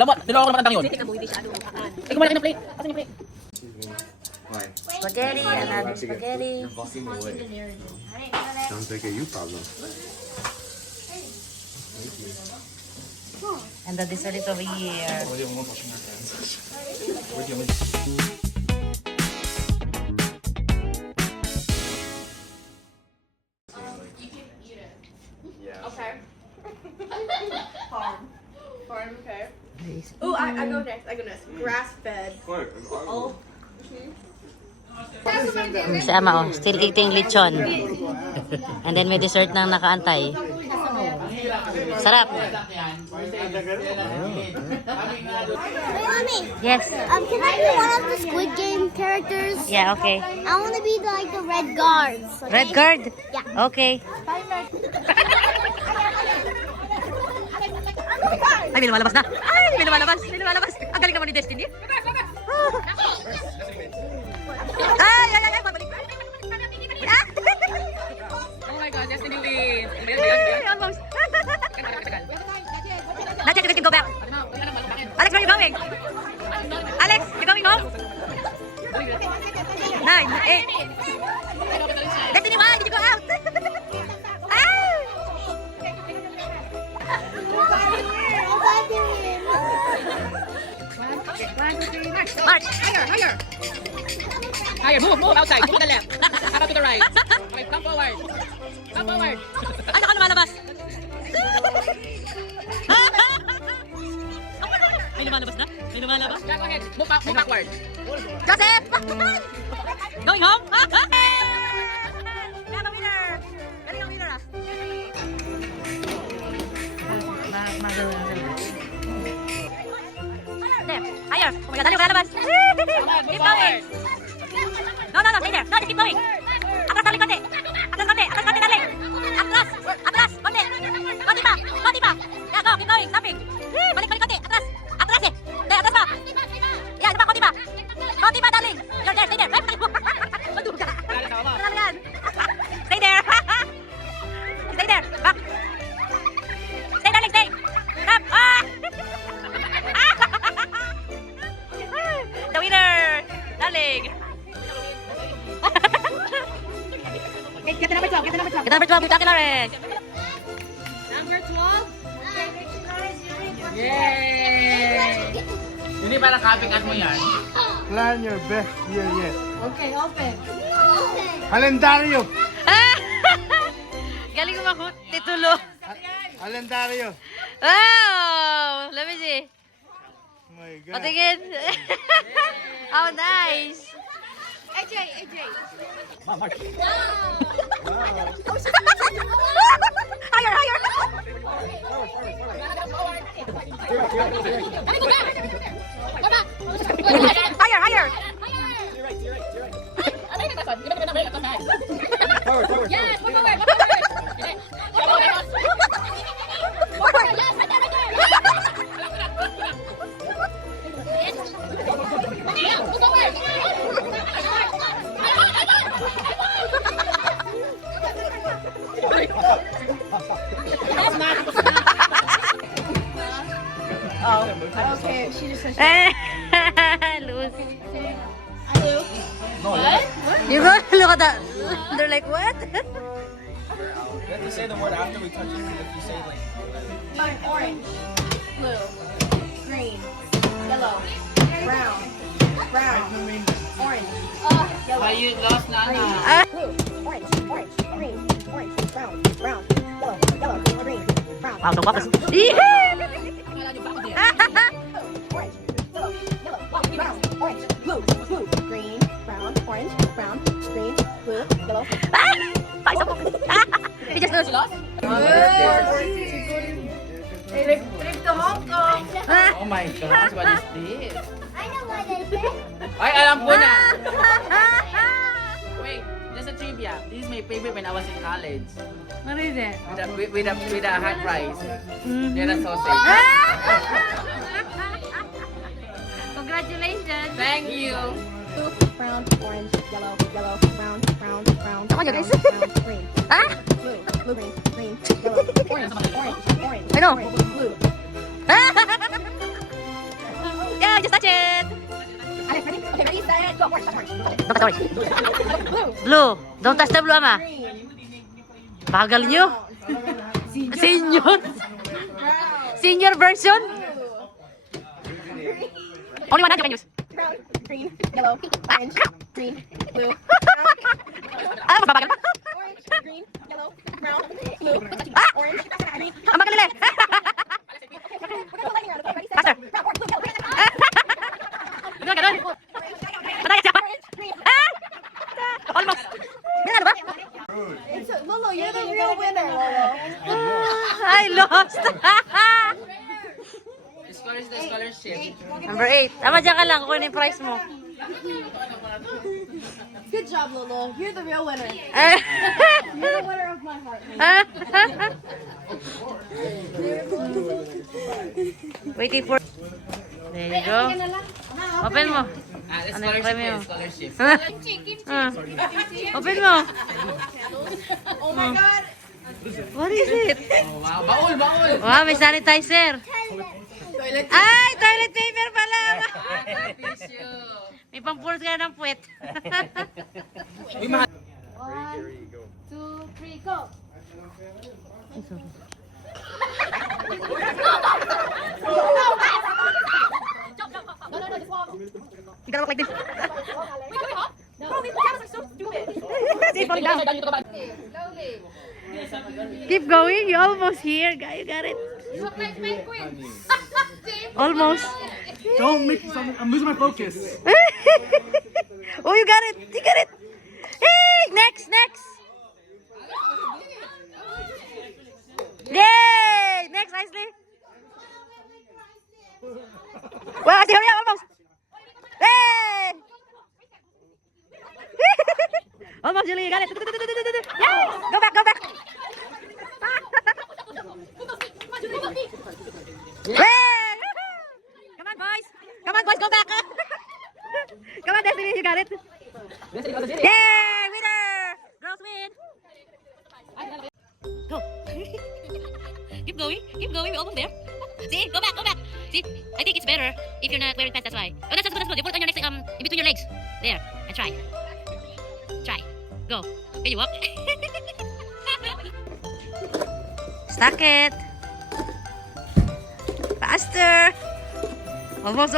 Lamot, niloko ko naman ang yun. Eh, kumalaki ng plate. Asan yung plate? Spaghetti, another spaghetti. Sounds like a you problem. And the dessert is over here. Okay. Farm. Farm, okay. Ooh, I go next. I go next. Grass fed. Oh. Si Ama, oh, still eating lechon. And then may dessert nang nakaantay. Sarap. Mommy, Yes. can I be one of the Squid Game characters? Yeah, okay. I want to be like the red guards. Okay? Red guard? Yeah. Okay. Ay, may lumalabas na. Ay, may lumalabas. May lumalabas. Ang galing naman ni Destiny. Ay, ay, ay, ay, babalik. Ah! Oh my God, Destiny wins. Ay, almost. Not yet, you can go back. Alex, where are you going? Alex, you going home? 9, 8. Destiny, why did you go out? Ah! March. Higher. Higher, move outside. Move to the left. How about to the right? Okay, come forward. Come forward. Ay, naku, lumalabas. May lumalabas na? May lumalabas? Yeah, go ahead. Move backward. Joseph! Going home? Yan ang winner! Galing ang winner ah. Left. Higher. Oh my God, dali, lalabas. Keep going. No, stay there. No, just keep going. Atras dali, konti. Atras konti, dali. Atras, konti. Konti pa. Yeah, go, keep going. Stopping. Balik, konti. Atras eh. There, atras pa. Yeah, diba, konti pa. Konti pa, darling. You're there, stay there. Maduga. Ano yan? Stay there. Stay there. Back. Stay, darling, stay. Stop. The winner. Darling. Get the number 12. Get the number 12. Kita number 12 with Ate Lawrence. Number 12. Yay! Hindi ba nakapikat mo yan? Plan your best year yet. Okay, open. Kalendaryo! Galing mo ako. Titulo. Kalendaryo! Wow! Let me see. Oh my God. Patingin. Oh, nice. AJ. Higher. Higher. Yes, move forward. Okay, she just said Lose. blue. What? You go look at that. They're like, what? You have to say the word after we touch it. If you say like... Orange, blue, green, yellow, brown, orange, yellow, Why you lost, Nana? blue, orange, green, brown, yellow, green, brown. Wow, the wapas. Orange, blue, green, brown, orange, brown, green, blue, yellow. He just lost. Trip to Hong Kong. Oh my gosh, what is this? I know what it is. Ay, alam ko na! Wait, just a trivia. This is my favorite when I was in college. What is it? With a hot rice. Yeah, that's sausage. Congratulations. Thank you. Blue, brown, orange, yellow, brown, Come on, you guys. green, Ah? blue, green, yellow, orange, I know. blue. I just touch it. Alex, ready? Okay, ready, set, go. Orange, touch orange. Don't touch orange. Blue. Blue. Don't touch the blue, Ama. Green. Bagal nyo. Senior. Brown. Senior version. Only one hand you can use. Brown. Green. Yellow. Orange. Green. Blue. Ah, mas babagal pa. Orange. Green. Yellow. Brown. Blue. Orange. Green. Ang bagal nila. Faster. Brown, orange, blue, yellow. Ganun, ganun. Patay siya. Ah! Almost. May ano ba? Lolo, you're the real winner, Lolo. I lost. Scholarship. Number 8. Tama dyan ka lang. Kunin yung prize mo. Good job, Lolo. You're the real winner. Ah. You're the winner of my heart. Waiting for... There you go. Open mo. Ano yung premium? Scholarship. Open mo. Oh my God. What is it? Oh, wow. Baul, baul. Wow, may sanitizer. Ay, toilet paper pala. May pampulot ka ng puwet. Uy, mahal. 1, 2, 3, go. You gotta look like this. No, these cameras are so stupid. See, falling down. Slowly. Keep going. You almost here. You got it. You look like penguin. Almost. Don't make I'm losing my focus. Oh, you got it. You got it. Hey, next, next. Yay! Next, Isley. Well, Isley, hurry up, almost. Hey! Almost, Julie, you got it. Yay! Go back, go back. Hey! Come on, boys. Come on, boys, go back. Come on, Destiny, you got it. Yay! Winner! Girls win. Go. Keep going. Keep going. We're almost there. See? Go back. Go back. See? I think it's better if you're not wearing pants. That's why. Oh, that's good. That's good. You put it on your next, in between your legs. There. And try. Try. Go. Can you walk? Stuck it. Faster. Almost.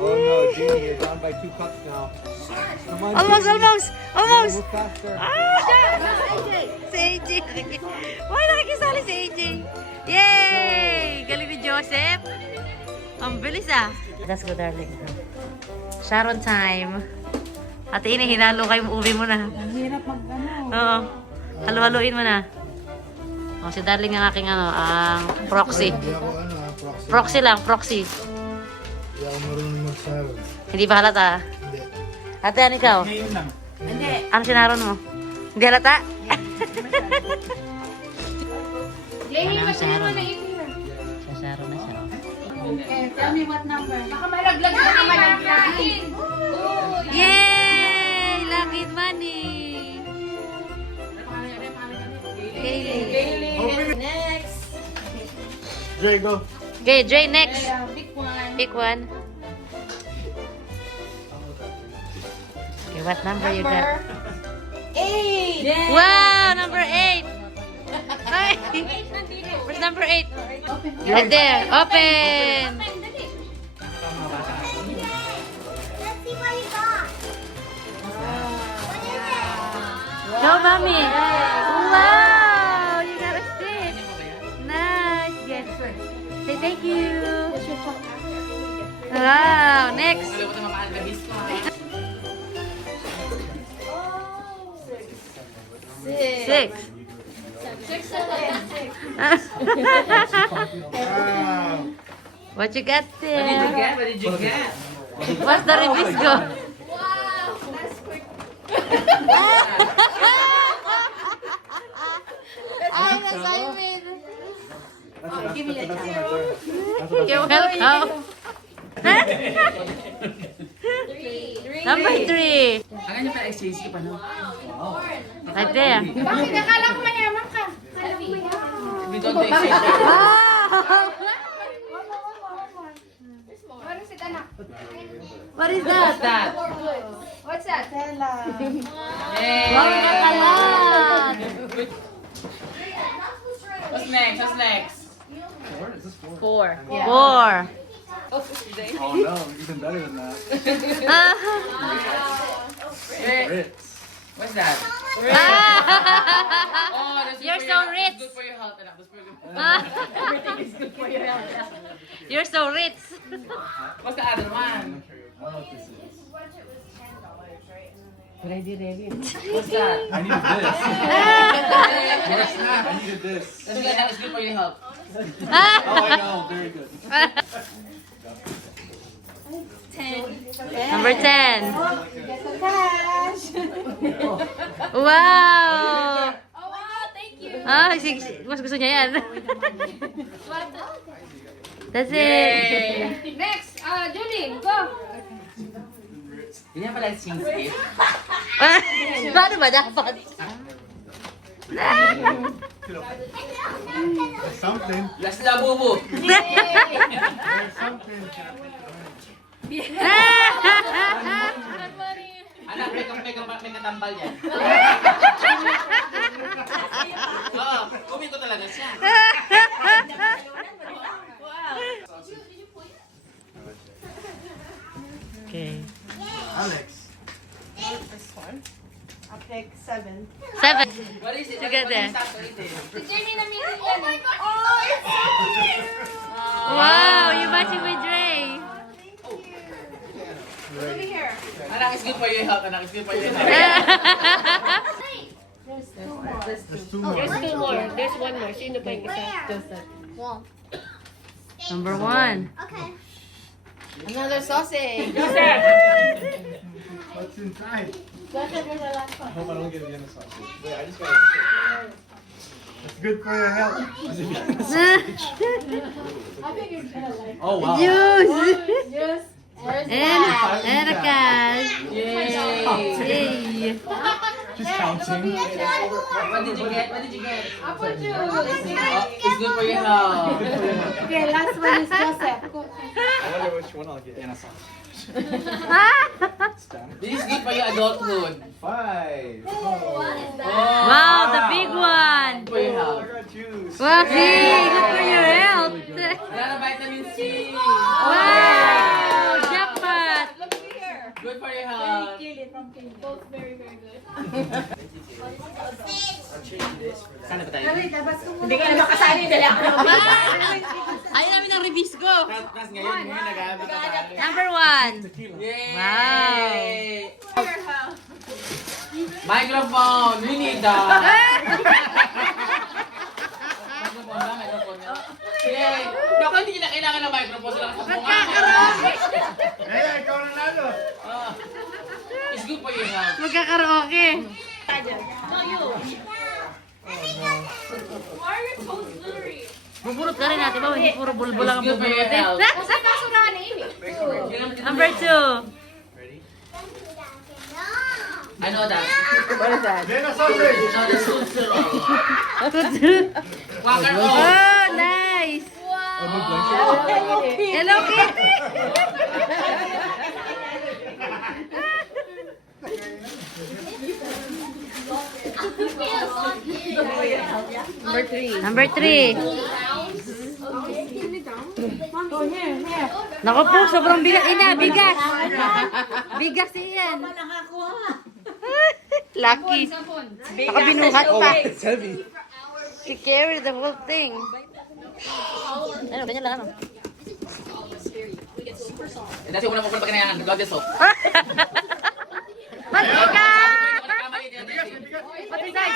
Oh no, Genie, you're down by 2 cups now. Come on, Almost. move faster. Si AJ. Why nakikisali si AJ? Yay! Galing ni Joseph. Ang bilis ah. Let's go, darling. Sharon time. Ate Ine, hinalo kayo, uwi mo na. Ang hirap Oo. Halo-haloin mo na. O, si darling ang aking ang proxy. Hindi ako proxy. Proxy lang, proxy. Hindi ako marunong mag-Sharon. Hindi ba halata? Hindi. Ate, ano ikaw? Hindi. Ano sinaron mo? Hindi halata? Lenny, masaya mo na yun. Sa Sharon na siya. Tell me what number. Baka malaglag na naman ang kain. Yay! Lucky money! Kaylee. Next. Dre, go. Okay, Dre, next. Pick one. Pick one. Okay, what number you got? 8. Wow, number 8. Hi. Where's number 8? Right there. Open. Let's see what you got. Go, mommy. Wow, you got a stick. Nice. Yes. Say thank you. Wow, next. 6. Wow. What you got there? What did you get? What's the Ribisco? You're welcome. Number 3. Ang ganyan pa exchange ka pa, no? Right there. Bakit? Akala ko mayaman ka. We don't do exchange. What is it, anak? What is that? What's that? Yay! Wow, nakalat! What's next? What's next? Four. 4. Oh no, even better than that. Ritz. What's that? Oh, that's You're good so for your- rich. That's good for your health. Anak. That's for your Everything is good for your health. You're so rich. What's the other one? I don't know what this is. What's that? I needed this. I needed this. That's good. That's good for your health. Oh, I know. Very good. Number 10. Wow! Oh, wow, thank you. Ah, mas gusto niya yan. That's it. Yay! Next, Julie, go. Ganyan pala yung sing skip. Paano ba dapat? Something. Last na bubu. There's something. Anak, may katambal yan. Oo, kumin ko talaga siya. Okay. Alex. I'll pick 7. 7. What is it? Together. What is it? Si Jenny na meron yan. Wow, you matching with Dre. Anak, it's good for your health. Anak, it's good for your health. There's 2 more. There's one more. Sino pa yung isa? Number 1. Another sausage. What's inside? I hope I don't get Vienna sausage. Wait, I just got It's good for your health. Is it Vienna sausage? Oh wow. Juice. And a cash. Yay! Yay. Just counting. What did you get? What did you get? Apple juice. Oh, it's good for your health. Okay, last one is Joseph. I wonder which one I'll get. Vienna sausage. It's done. This is good for your adulthood. 5. Wow, the big one. Good for your I health. got juice. Wow, see, good for your health. Wala vitamin C. Wow, jackpot. Good for your health. Both very, very good. Sana ba tayo? Hindi ka na makasali. Dali ako. Ayaw namin ng reviews ko. Tapos ngayon, nag-aabot na tayo. Number 1. Yay! Wow. Microphone! We need that! Microphone ba? Microphone nga? Yay! Naku, hindi nila kailangan ng microphone. Sila sa mukha. Hey, ikaw na nalo. Ah. It's good for your health. Magkakaraoke. Why are your toes glittery? Bubulot ka rin natin ba? Hindi puro bulbul lang ang It's good for your bubulutin. health. Kasi basurahan na yun eh. Number 2. I know that. Vienna sausage. No, the Tootsie Roll. Quaker Oats. Oh, nice. Hello, Kitty. Number 3. Naku po, sobrang bigas. Ina, bigas. Bigas yan. Lucky. Baka binuhat pa. It's heavy. She carried the whole thing. Ano, ganyan lang ano. That's yung unang pupunta pag kinayangan. God is hope. Bigas! What is that?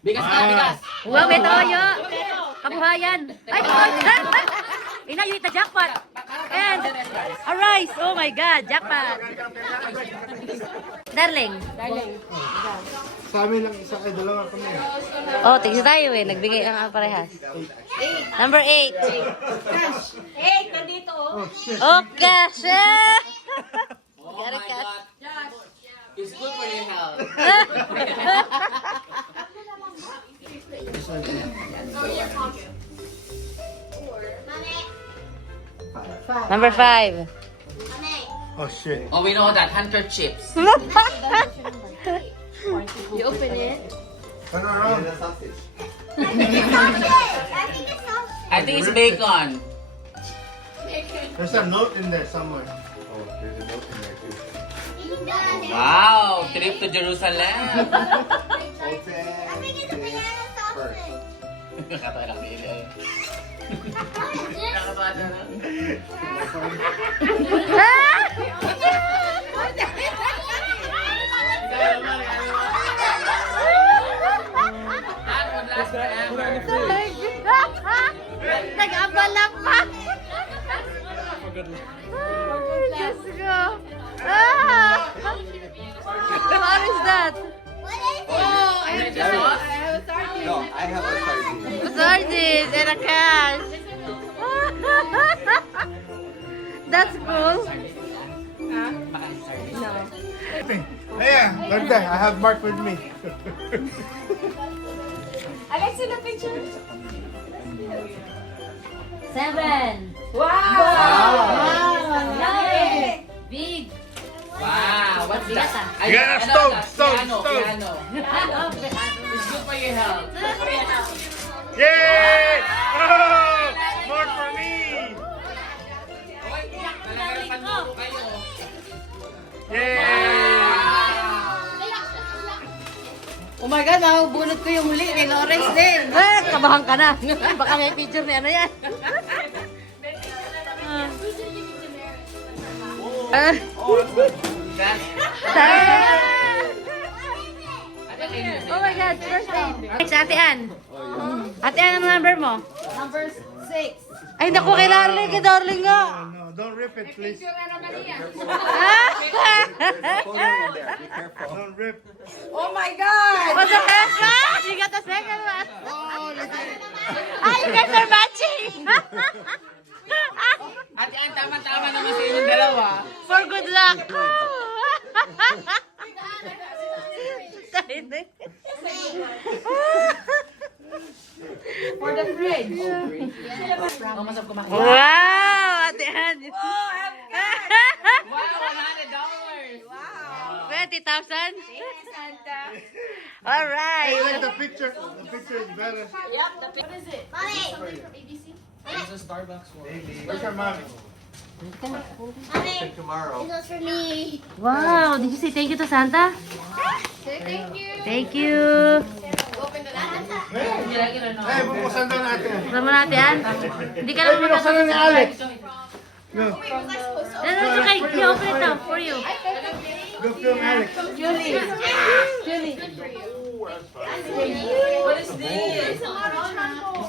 Bigas ka, bigas. Wow, may toyo. Kabuhayan. Ay, Ina, you hit the jackpot. And a rice. Oh my God, jackpot. Darling. Sa amin lang isa ay dalawa kami. Oh, tigisa tayo eh. Nagbigay ang parehas. Number 8. 8, nandito. Oh, gosh. Oh Got my it, cat. God. It's good for your health. Number 5. Oh shit. Oh, we know that. Handkerchiefs. You open it. Turn around. I think it's bacon. There's a note in there somewhere. Oh, there's a note in there too. Wow, trip to Jerusalem. Nag-abala pa. Ay, Diyos ko. What is that? No, I have a sardine. Sardines and a cash. That's cool. Yeah, right there. I have Mark with me. Alex, in the picture. 7. Big. Wow, what's that? You got a stove, stove, Piano, stove. piano. It's good for your health. Yay! Oh, more for me. Yay! Oh my God, mabubunot ko yung huli kay Lawrence din. Kabahan ka na. Baka may picture ni ano yan. Oh my God, first aid. Next, Ate Ann. Ate Ann, ano number mo? Number 6. Ay, naku, kay Darling, kay Darling nga. No, don't rip it, please. Don't rip. Oh my God! What the heck? You got the second one. Ah, you guys are matching. Ate Ann, tama-tama naman sa inyong dalawa. For good luck. For the fridge. Ang masarap kumain. Wow, Ate Ann. Wow, $100. 20,000? Santa. All right. The picture is better. It's a Starbucks one. Where's your mommy? Tomorrow. Wow, did you say thank you to Santa? Thank you. Hey, bubuksan daw natin. Alam mo natin yan? Hindi ka naman Binuksan na ni Alex. Go. No, it's okay. You open it now for you. Go film Alex. What is this?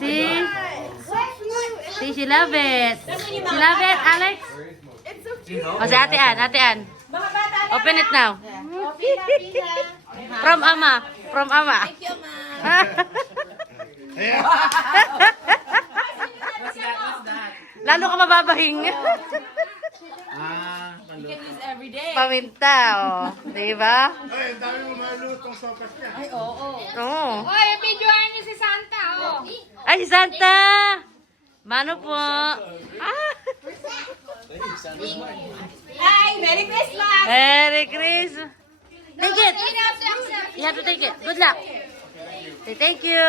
See? See, she love it. She love it, Alex? O, si Ate Ann, Ate Ann. Open it now. From Ama. From Ama. Yeah. What's that? Lalo ka mababahing. Ah, Paminta, oh. Diba? Ay, ang dami mo malutong sopas niya. Ay, Oo. Oy, videoan niyo si Santa, oh. Ay, si Santa! Mano po? Hi, Merry Christmas! Merry Christmas! Take it! You have to take it. Good luck! Say thank you!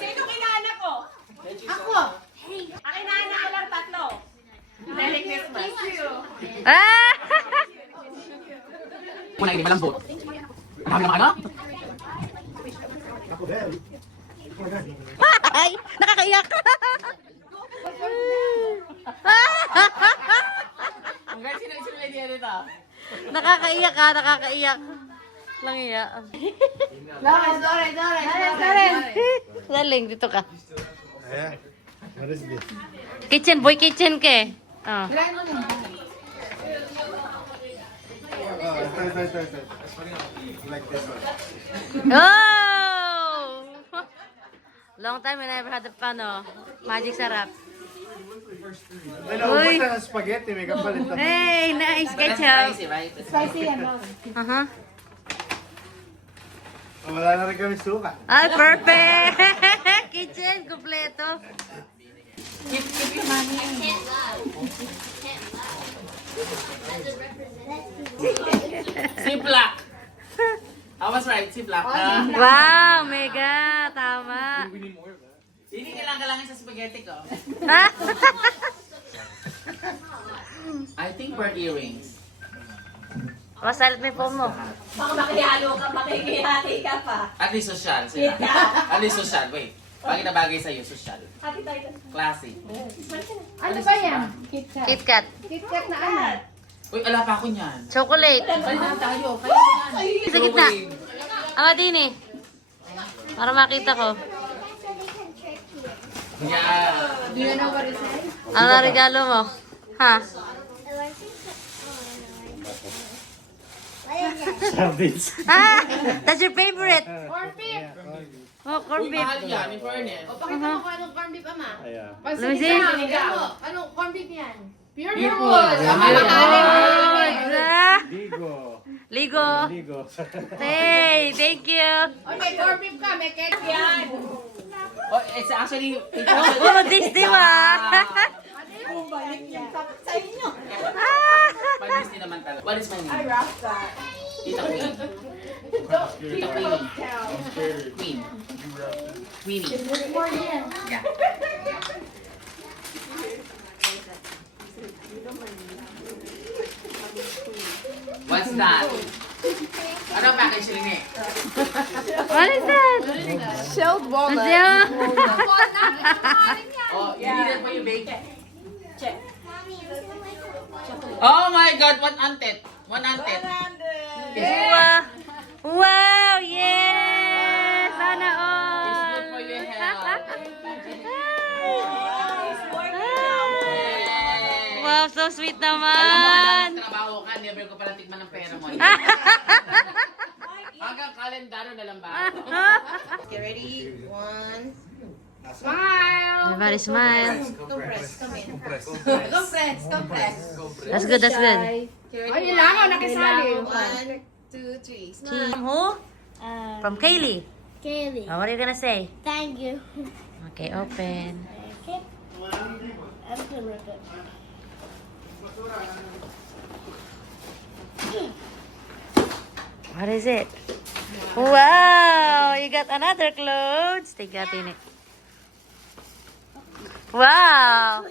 Sino kinaanak ko? Ako. Ang inaanak ko lang 3. Merry Christmas. Thank you. Ah! Muna, hindi malambot. Ang dami naman ano? Ay! Nakakaiyak! Ang guys, sino may idea dito? Nakakaiyak ka, nakakaiyak. Lang iya. Lawrence. Laling, dito ka. Yeah. What is this? Kitchen, boy kitchen ke. Oh. Oh, ito. Like this one. Oh! Long time I never had a magic sarap. Ay, naubos na ng spaghetti. May kapalit na. Hey, nice That's ketchup. spicy, right? Spicy yan, Uh-huh. Oh, wala na rin kami suka. Ah, perfect! Kitchen, kompleto. Ziploc. I was right, Ziploc. Wow, mega. Tama. We need more of that. Hindi kailangan sa spaghetti ko. Ha? I think we're earrings. Masalit mo yung phone mo. Baka makihalo ka, makikihati ka pa. At least social sila. At least social. Wait. Bagay na bagay sa'yo, social. Hati tayo. Classy. Ano ba yan? KitKat. KitKat. KitKat na ano? Uy, ala pa ako niyan. Chocolate. Kaya na tayo. Kaya na yan. Sa gitna. Ama din eh. Para makita ko. Yeah. Do you know what it says? Ano regalo mo? Ha? Savage. Ah! That's your favorite. Corn beef. Oh, corn Uy, beef. mahal yan. In fairness. O, pakita mo kung anong corn beef, ama. Yeah. Let me see. Anong corn beef yan? Pure Pure food. food. Ama, makaling. Ah! Ligo. Ligo. Ligo. Hey, thank you. O, may corn beef ka, may cake yan. Oh, it's actually... Oh, Disney ba? Bumalik yung tapos sa inyo. Pag-Disney naman talaga. What is my name? Rasta. Tita Queen. Tita Queen. Queen. Queenie. Yeah. What's that? Ano ang package rin eh? What is that? Shelled walnut. Ano? Oh, you needed pa yung bake? Check. Oh my God! One antet. One antet. Wow! Wow! Yes! Sana It's good all! for your health. Wow, so sweet Alam mo, naman! trabaho ka, never ko pala tikman ng pera mo. Hanggang kalendaro na lang ba? Okay, ready? One. Smile. Everybody smile. Compress. Come in. Compress. Compress. That's good, that's good. Ay, ilangaw, nakisali. 1, 2, 3. From who? From Kaylee. Kaylee. Oh, what are you gonna say? Thank you. Okay, open. Okay. I'm gonna rip it. What is it? Wow! You got another clothes. Take that in it. Wow!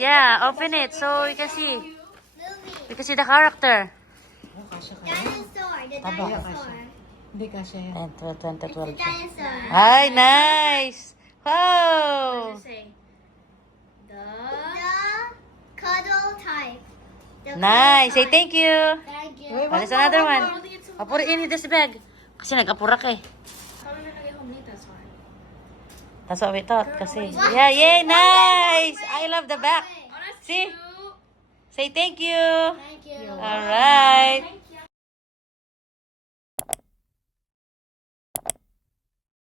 Yeah, open it so you can see. Movie. You can see the character. Dinosaur. The dinosaur. And 12, It's the dinosaur. Ay, nice! Wow! The cuddle type. The Nice! Say cuddle type. thank you! Thank you. Oh, there's another one. Oh, put it in this bag. Kasi nag-apura ka eh. That's what we thought. Kasi, yeah, yay, nice! I love the back. See? Say thank you. Thank you. Alright.